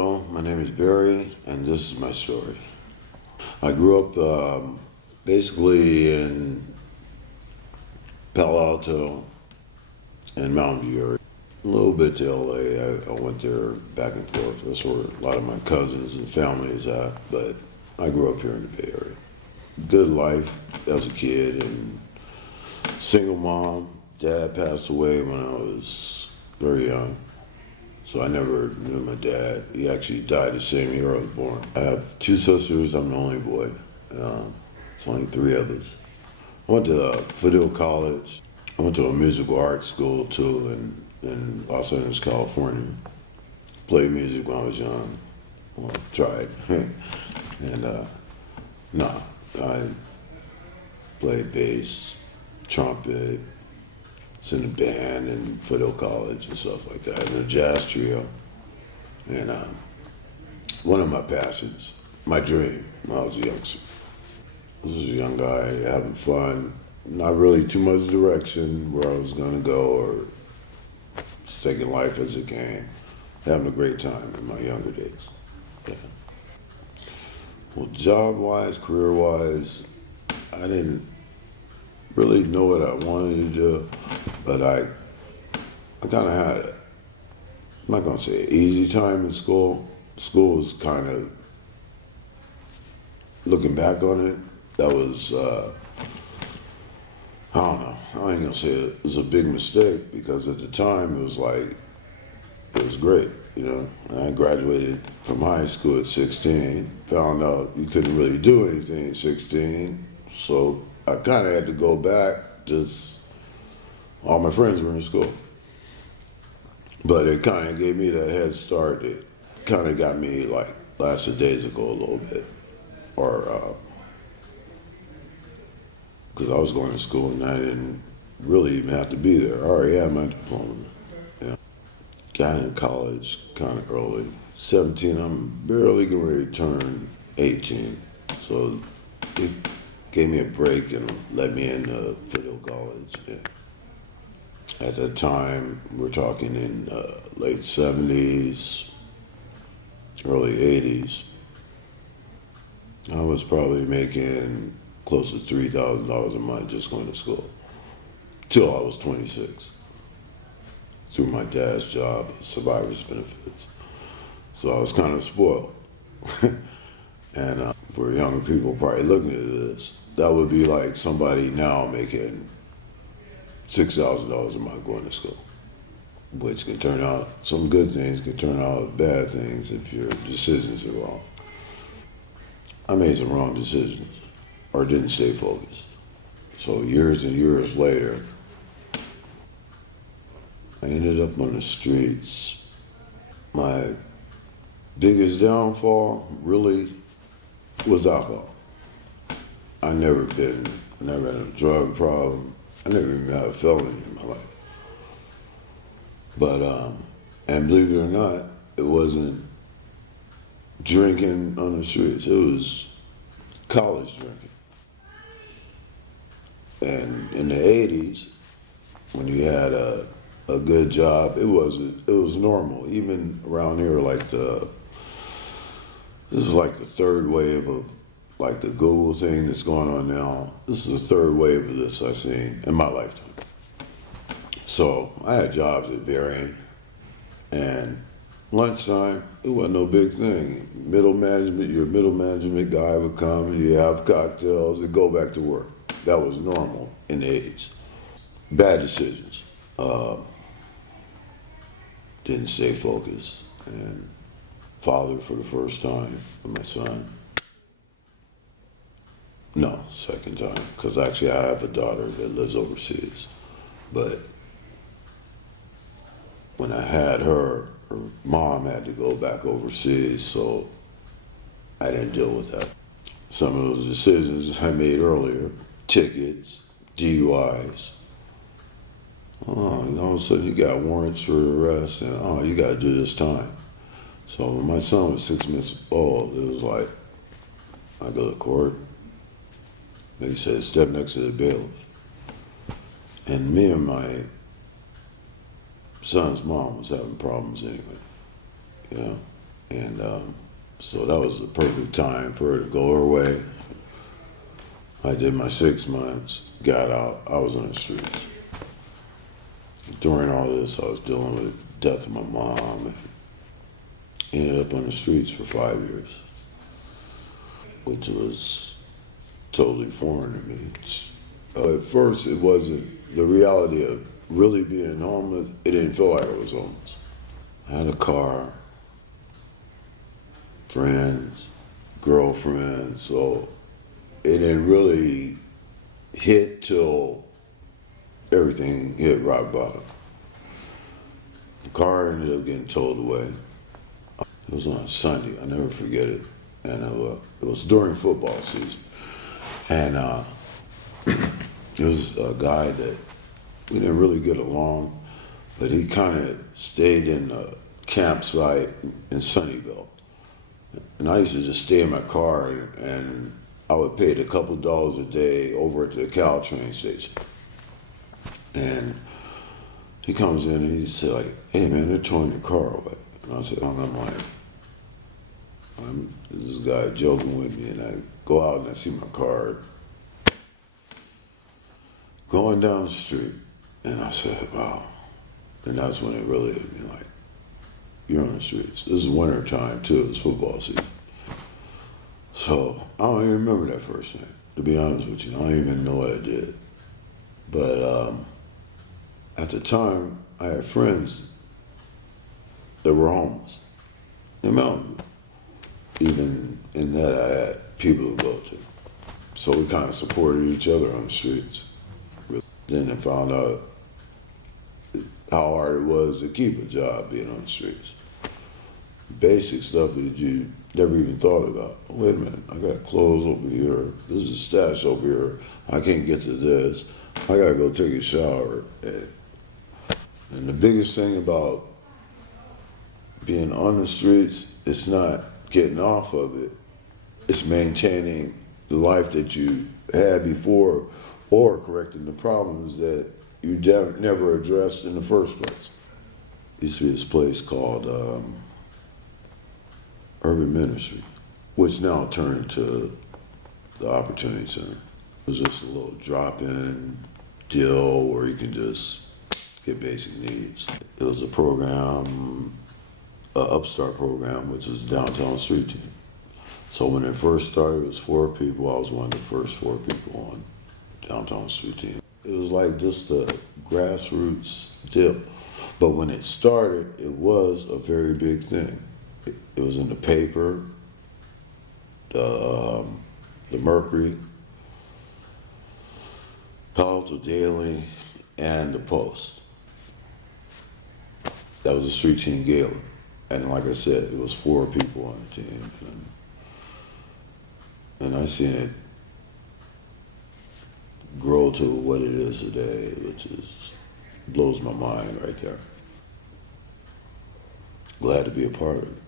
Hello, my name is Barry, and this is my story. I grew up basically in Palo Alto and Mountain View area. A little bit to LA. I went there back and forth. That's where a lot of my cousins and family is at, but I grew up here in the Bay Area. Good life as a kid, and single mom. Dad passed away when I was very young. So I never knew my dad. He actually died the same year I was born. I have two sisters. I'm the only boy. It's only three of us. I went to Fidel College. I went to a musical arts school too in Los Angeles, California. Played music when I was young. Well, tried. I played bass, trumpet, was in a band in Fidel College and stuff like that, in a jazz trio. And one of my passions, my dream when I was a youngster. I was a young guy having fun, not really too much direction where I was gonna go or just taking life as it came, having a great time in my younger days. Yeah. Well, job-wise, career-wise, I didn't really know what I wanted to do, but I kind of had, I'm not gonna say an easy time in school. School was kind of, looking back on it, that was, I don't know, I ain't gonna say it was a big mistake, because at the time it was like, it was great, you know. And I graduated from high school at 16, found out you couldn't really do anything at 16, so I kind of had to go back, just all my friends were in school. But it kind of gave me that head start. It kind of got me like lasted days ago a little bit. Or, because I was going to school and I didn't really even have to be there. I already had my diploma. Yeah. Got in college kind of early. 17, I'm barely getting ready to turn 18. So it gave me a break and let me into Fidel College. Yeah. At that time, we're talking in late 70s, early 80s. I was probably making close to $3,000 a month just going to school, till I was 26, through my dad's job, survivor's benefits. So I was kind of spoiled. And for younger people probably looking at this, that would be like somebody now making $6,000 a month going to school, which can turn out, some good things can turn out bad things if your decisions are wrong. I made some wrong decisions or didn't stay focused. So years and years later, I ended up on the streets. My biggest downfall really was alcohol. I never had a drug problem. I never even had a felony in my life. But, and believe it or not, it wasn't drinking on the streets. It was college drinking. And in the 80s, when you had a good job, it was normal. Even around here, this is like the third wave of like the Google thing that's going on now. This is the third wave of this I've seen in my lifetime. So I had jobs at varying, and lunchtime, it wasn't no big thing. Middle management, your middle management guy would come, you have cocktails, and go back to work. That was normal in the 80s. Bad decisions. Didn't stay focused, and father for the first time with my son. No, second time, because actually I have a daughter that lives overseas. But when I had her mom had to go back overseas, so I didn't deal with that. Some of those decisions I made earlier, tickets, DUIs. Oh, and all of a sudden you got warrants for arrest, and you got to do this time. So when my son was 6 months old, it was like, I go to court. They said, step next to the bailiff. And me and my son's mom was having problems anyway, you know? And so that was the perfect time for her to go her way. I did my 6 months, got out, I was on the streets. During all this, I was dealing with the death of my mom and ended up on the streets for 5 years, which was totally foreign to me. At first, it wasn't the reality of really being homeless. It didn't feel like I was homeless. I had a car, friends, girlfriend, so it didn't really hit till everything hit rock bottom. The car ended up getting towed away. It was on a Sunday, I'll never forget it. And it was during football season. And it was a guy that we didn't really get along, but he kind of stayed in a campsite in Sunnyvale. And I used to just stay in my car, and I would pay a couple dollars a day over at the Cal train station. And he comes in and he said, like, "Hey man, they're towing your car away." And I said, I'm like, this guy joking with me, and I go out and I see my car going down the street. And I said, wow. And that's when it really hit me, like, you're on the streets. This is winter time too, it's football season. So I don't even remember that first night, to be honest with you. I don't even know what I did. But at the time, I had friends that were homeless in Mountain View. Even in that, I had people to go to. So we kind of supported each other on the streets. Then I found out how hard it was to keep a job being on the streets. Basic stuff that you never even thought about. Oh, wait a minute, I got clothes over here. This is a stash over here. I can't get to this. I gotta go take a shower. And the biggest thing about being on the streets, it's not getting off of it. It's maintaining the life that you had before, or correcting the problems that you never addressed in the first place. Used to be this place called Urban Ministry, which now turned into the Opportunity Center. It was just a little drop-in deal where you can just get basic needs. It was a program, an Upstart program, which is a downtown street team. So when it first started, it was 4 people. I was one of the first 4 people on downtown street team. It was like just a grassroots deal. But when it started, it was a very big thing. It was in the paper, the Mercury, Palo Alto Daily, and the Post. That was a street team gala. And like I said, it was 4 people on the team. And I seen it grow to what it is today, which blows my mind right there. Glad to be a part of it.